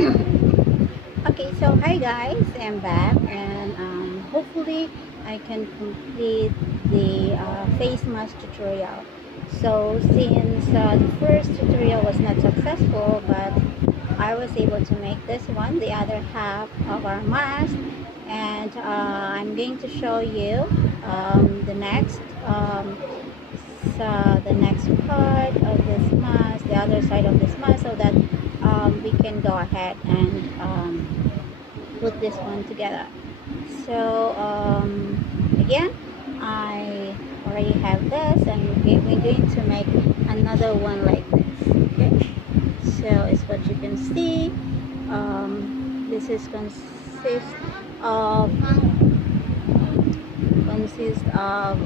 Okay, so hi guys, I'm back, and hopefully I can complete the face mask tutorial. So since the first tutorial was not successful, but I was able to make this one, the other half of our mask, and I'm going to show you the next part of this mask, the other side of this mask, so that we can go ahead and put this one together. So again, I already have this, and we're going to make another one like this. Okay, so it's what you can see. This is of consist of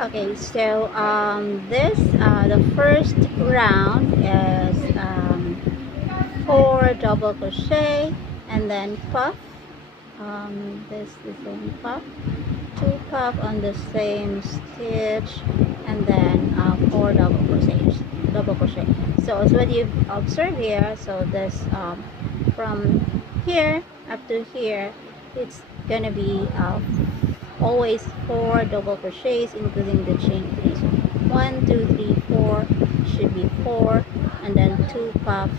okay, so this the first round is 4 double crochet, and then puff. This is one puff, 2 puff on the same stitch, and then 4 double crochet. So as what you observe here, so this from here up to here, it's gonna be always 4 double crochets, including the chain 3. So 1 2 3 4 should be 4, and then 2 puffs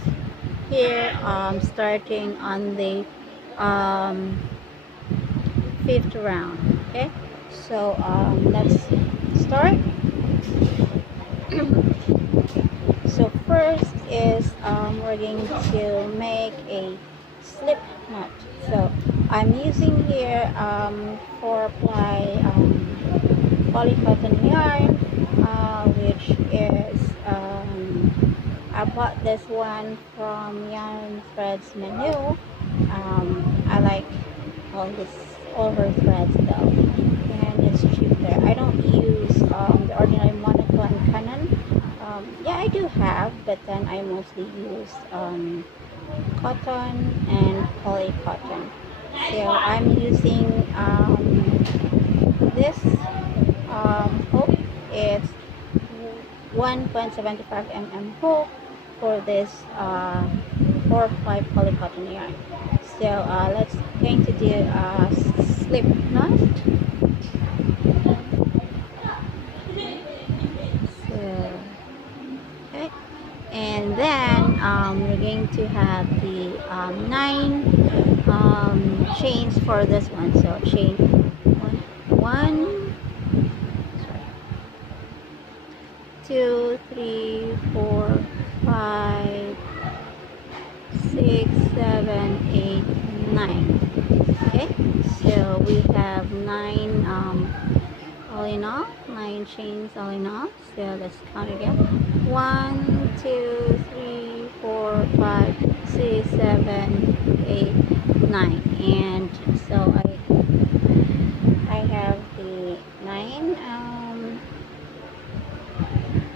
here, starting on the fifth round. Okay, so let's start. So first is we're going to make a slip knot. So I'm using here 4 ply polycotton yarn, which is I bought this one from Yarn Threads Menu. I like all her threads though, and it's cheaper. I don't use the ordinary monochrome Canon. Yeah, I do have, but then I mostly use cotton and polycotton. So I'm using this hook. It's 1.75 mm hook for this 4 ply polycotton yarn. So let's going to do a slip knot. So okay, and then we're going to have the 9 chains for this one. So chain one, sorry, 2 3 4 5 6 7 8 9. Okay, so we have 9 all in all, 9 chains all in all. So let's count again: 1 2 3 4 5 6 7 8 9. And so I have the 9,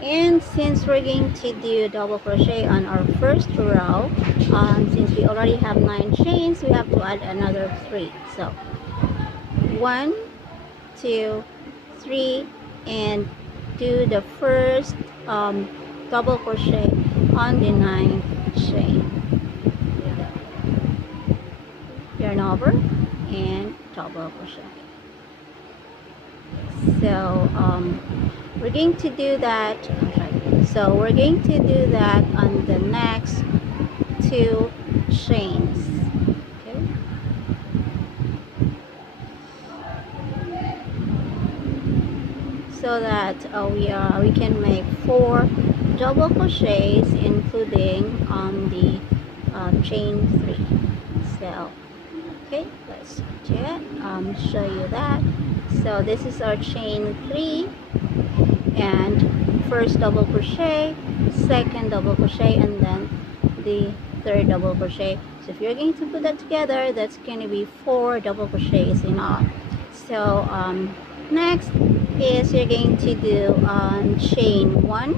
and since we're going to do double crochet on our first row, since we already have 9 chains, we have to add another 3. So 1 2 3, and do the first double crochet on the 9th chain, yarn over and double crochet. So we're going to do that. So we're going to do that on the next 2 chains. Okay, so that we can make 4 double crochets, including on the chain 3. So okay, let's do it. Show you that. So this is our chain 3, and first double crochet, second double crochet, and then the third double crochet. So if you're going to put that together, that's going to be 4 double crochets in all. So next is you're going to do chain 1,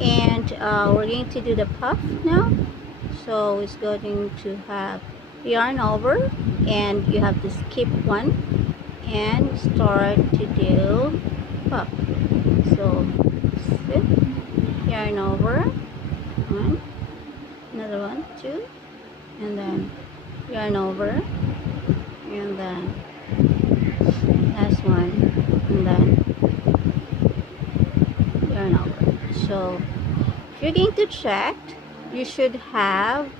and we're going to do the puff now. So it's going to have yarn over, and you have to skip 1 and start to do puff. So yarn over, one, another one, two, and then yarn over, and then last one, and then yarn over. So if you're going to check, you should have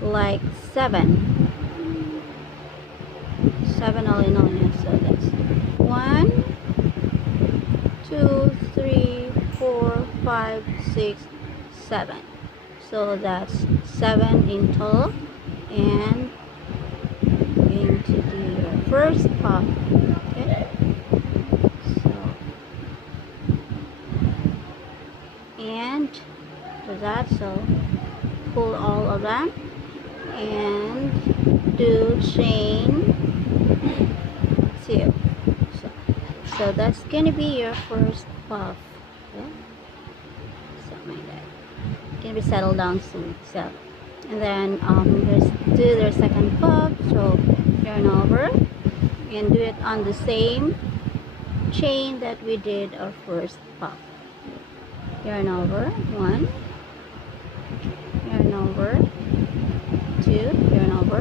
like seven all in all. Yeah. So that's 1, 2, 3, 4, 5, 6, 7. So that's 7 in total, and going to do your first puff. Okay, so and do that. So pull all of them and do chain 2. So that's gonna be your first puff. Okay, something like that. It's gonna be settled down soon. So, and then do their second puff. So yarn over and do it on the same chain that we did our first puff. Yarn over, 1, yarn over, 2, yarn over,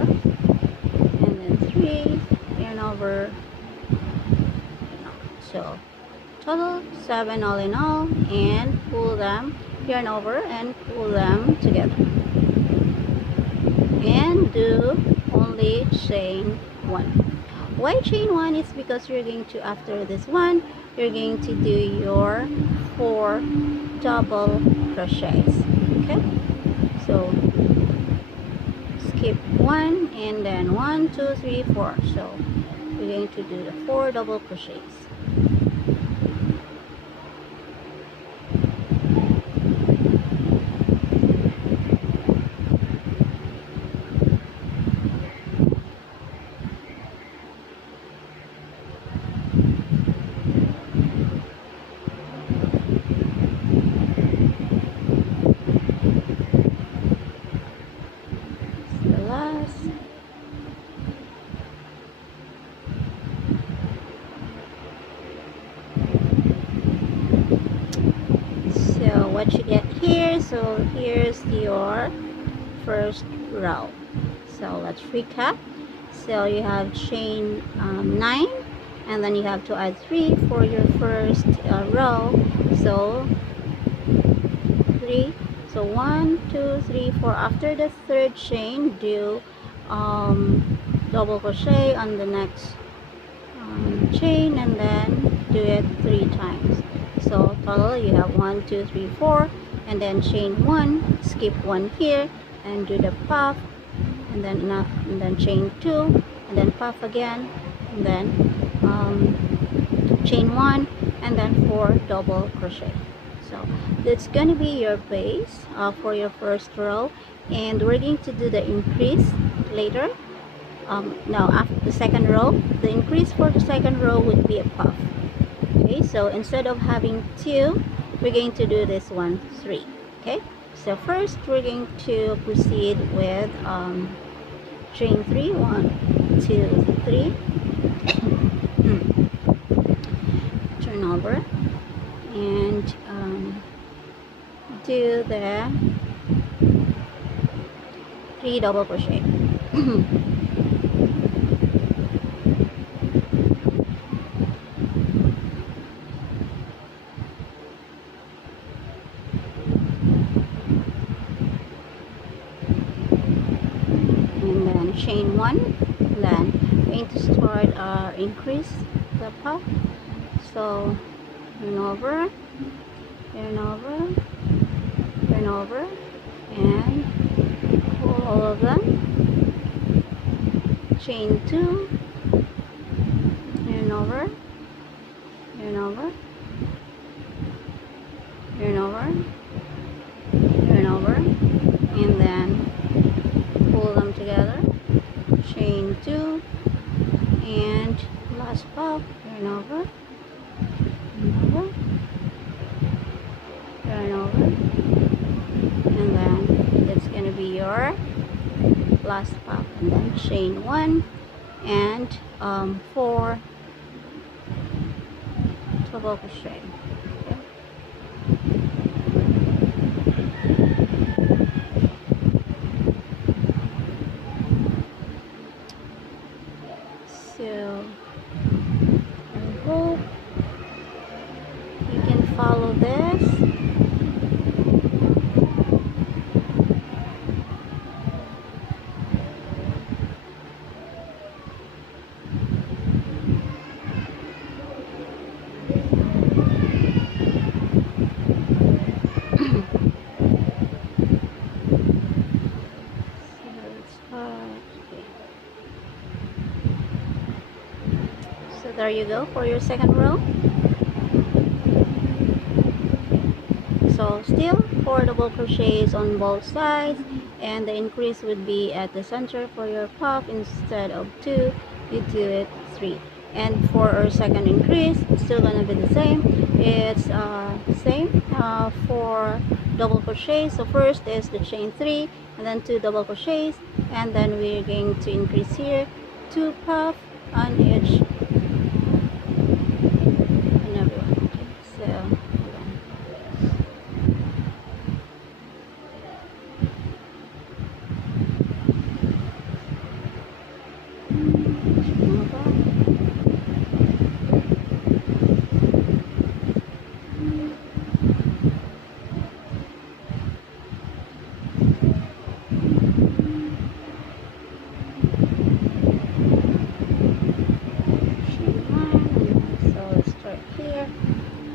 and then 3, yarn over. So total 7 all in all, and pull them, yarn over and pull them together, and do only chain 1. Why chain 1? Is because you're going to, after this one, you're going to do your 4 double crochets. Okay, so skip 1 and then 1, 2, 3, 4. So we're going to do the 4 double crochets. So what you get here, so here's your first row. So let's recap. So you have chain 9, and then you have to add 3 for your first row. So 3, so 1, 2, 3, 4. After the third chain, do double crochet on the next chain, and then do it 3 times. So total you have 1, 2, 3, 4, and then chain 1, skip 1 here, and do the puff, and then chain 2, and then puff again, and then chain 1, and then 4 double crochet. So that's going to be your base for your first row, and we're going to do the increase later. Now after the second row, the increase for the second row would be a puff. Okay, so instead of having 2, we're going to do this one 3. Okay, so first we're going to proceed with chain 3, 1, 2, 3, turn over and do the 3 double crochet. Chain 1, then we're going to start our increase the puff. So yarn over, yarn over, yarn over, and pull all of them. Chain 2, yarn over, yarn over, yarn over, yarn over, and then pull them together. Chain 2, and last puff, yarn over, yarn over, and then that's going to be your last puff, and then chain 1 and 4 double crochet. Okay. follow this. So there you go for your second row. So still 4 double crochets on both sides, and the increase would be at the center for your puff. Instead of 2, you do it 3. And for our second increase, it's still gonna be the same. It's same 4 double crochets. So first is the chain 3, and then 2 double crochets, and then we're going to increase here 2 puff on each and every one. Okay, so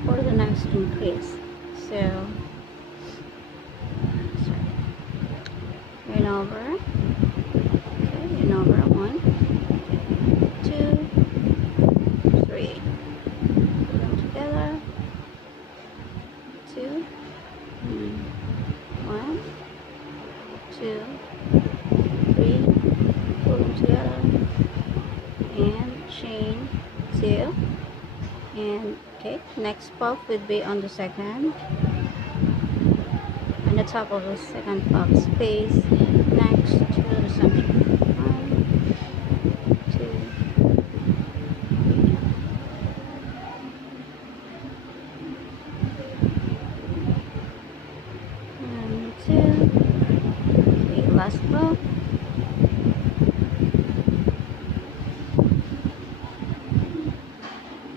for the next increase. So yarn over, okay, yarn over 1, 2, 3, put them together, 2, 1, 2, 3, pull them together, and chain 2, and okay, next puff would be on the second, on the top of the second puff space, next to the center. 1, 2, 1, 2, okay, last puff,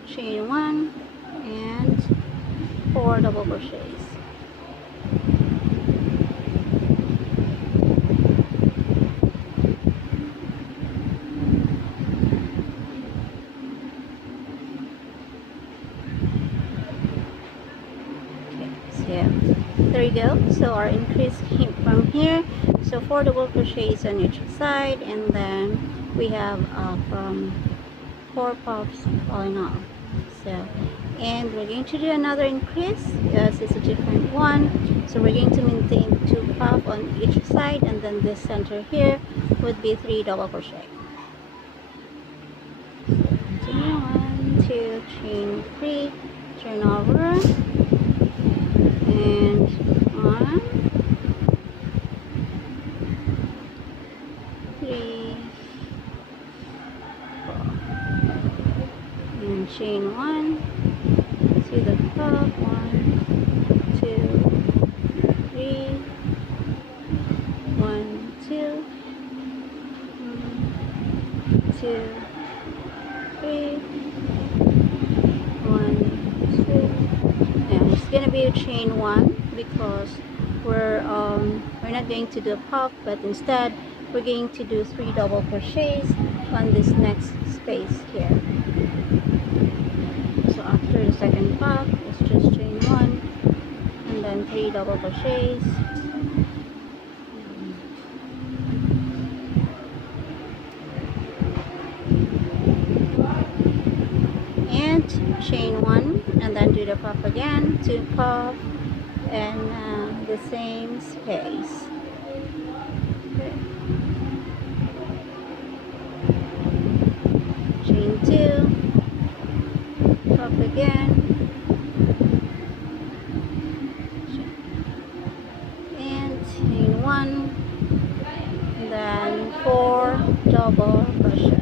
chain 1, and 4 double crochets. Yeah, there you go. So our increase came from here, so 4 double crochets on each side, and then we have from 4 puffs all in all. So, and we're going to do another increase. Yes, it's a different one, so we're going to maintain 2 puff on each side, and then this center here would be 3 double crochet. Chain 1, 2, chain 3, turn over, and 1, 3, 4, and chain 1 to the top, 1, 2, 3, 1, 2, 2, 3, 1, 2, and it's gonna be a chain 1 because we're not going to do a puff, but instead we're going to do 3 double crochets on this next space here. So after the second puff, it's just chain 1 and then 3 double crochets, and chain 1, and then do the puff again, 2 puff, and the same space. Okay. Chain 2, puff again, and chain 1, and then 4 double crochet.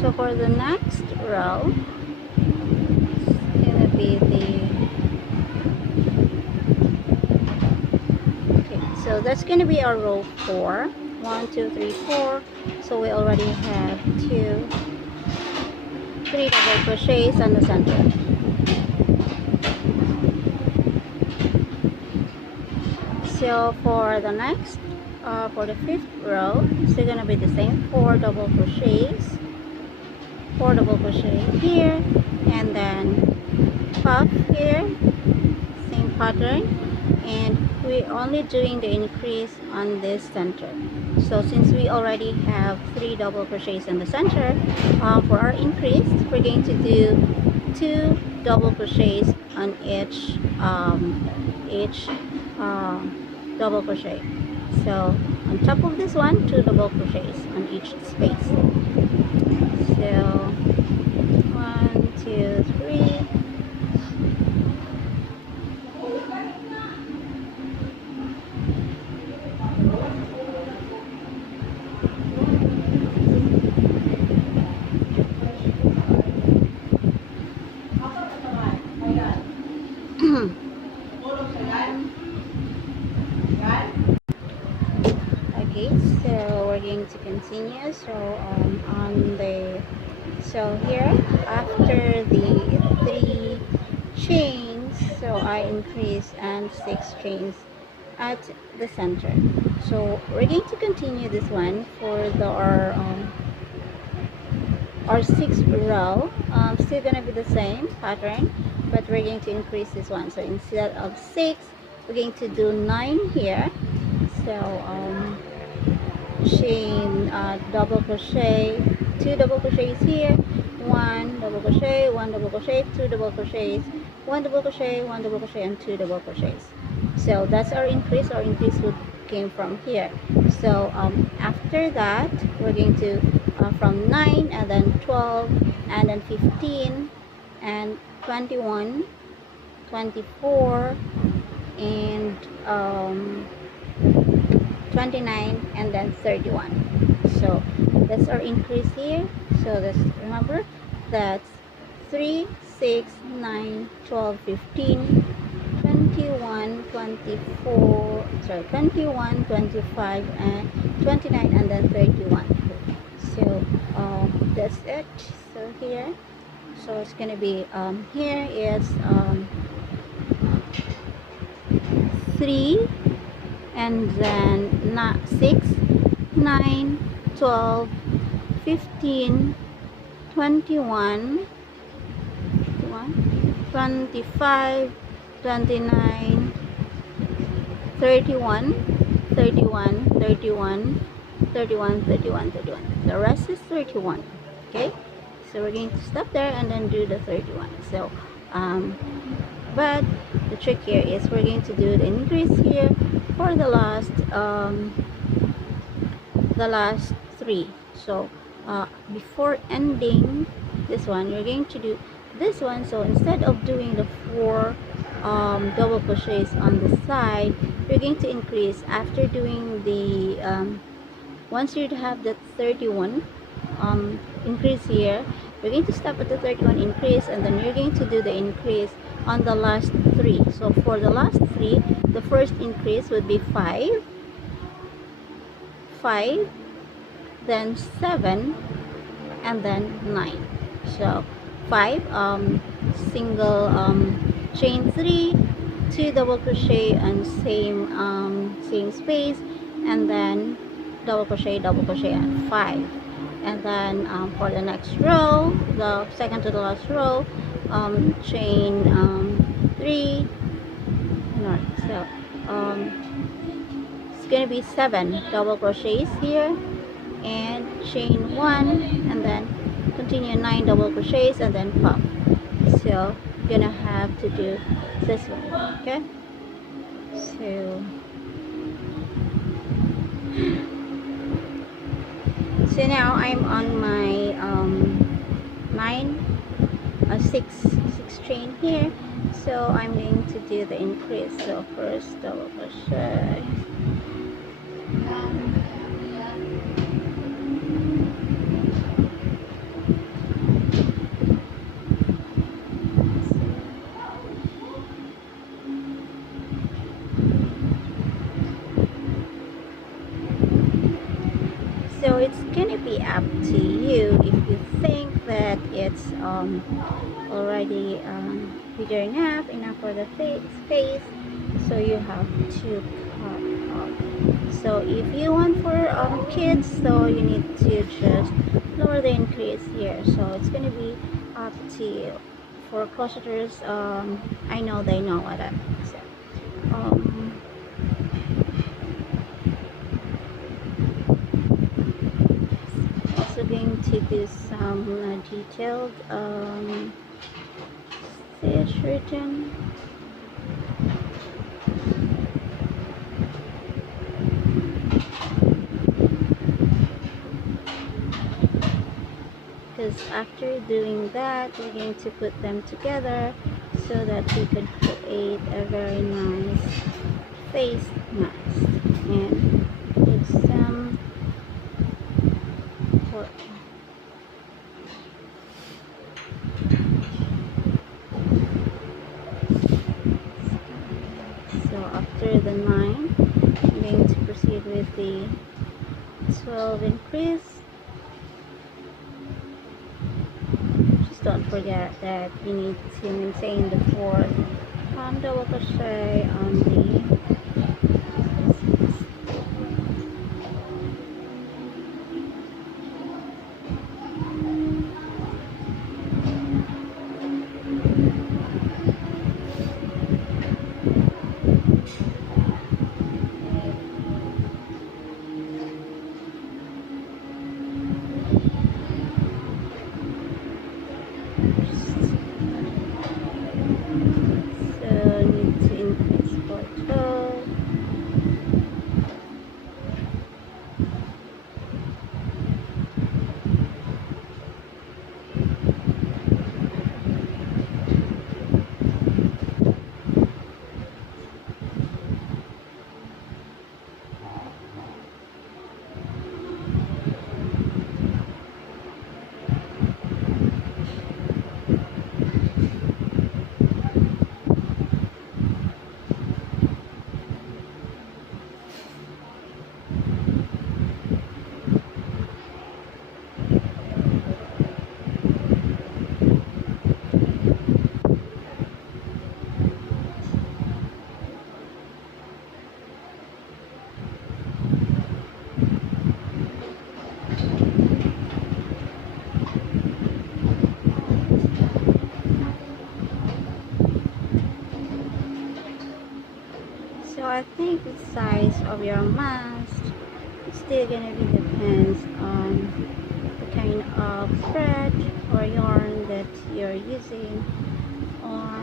So for the next row, it's gonna be okay, so that's gonna be our row 4. 1 2 3 4. So we already have 3 double crochets on the center. So for the next for the 5th row, it's still gonna be the same 4 double crochets, 4 double crochet here, and then puff here, same pattern, and we're only doing the increase on this center. So since we already have 3 double crochets in the center, for our increase, we're going to do 2 double crochets on each double crochet. So on top of this one, 2 double crochets on each space. So 1 2 3. Okay, so we're going to continue. So so here after the 3 chains, so I increase and 6 chains at the center. So we're going to continue this one for our 6th row. Still gonna be the same pattern, but we're going to increase this one. So instead of 6, we're going to do 9 here. So chain double crochet, 2 double crochets here, 1 double crochet, 1 double crochet, 2 double crochets, 1 double crochet, 1 double crochet, and 2 double crochets. So that's our increase. Our increase would came from here. So after that, we're going to from 9 and then 12 and then 15 and 21, 24 and 29 and then 31. So that's our increase here. So let's remember that's 3 6 9 12 15 21 24 sorry 21 25 and 29 and then 31. So that's it. So here, so it's gonna be here is 3 and then 6 9 12 15 21 25 29 31 31 31 31 31 31. The rest is 31. Okay, so we're going to stop there and then do the 31. So but the trick here is we're going to do the increase here for the last 3. So before ending this one, you're going to do this one. So instead of doing the 4 double crochets on the side, you're going to increase after doing the once you have the 31 increase here, you're going to stop at the 31 increase, and then you're going to do the increase on the last 3. So for the last 3, the first increase would be 5, then 7, and then 9. So 5 single chain 3, 2 double crochet and same space, and then double crochet and 5. And then for the next row, the second to the last row, chain 3. No, so it's gonna be 7 double crochets here and chain 1, and then continue 9 double crochets and then puff. So you're gonna have to do this one. Okay, so now I'm on my 6 chain here. So I'm going to do the increase. So first double crochet, So it's gonna be up to you if you think that it's already bigger enough for the face, so you have to cut off. So if you want for kids, so you need to just lower the increase here. So it's gonna be up to you. For closeters, I know they know what I said. Also going to do some detailed stitch written. Because after doing that, we're going to put them together so that we could create a very nice face mask and put some for so after the 9, I'm going to proceed with the 12 increase. Just don't forget that you need to maintain the 4th double crochet on the need to increase for 12. So I think the size of your mask is still gonna be depends on the kind of thread or yarn that you're using, or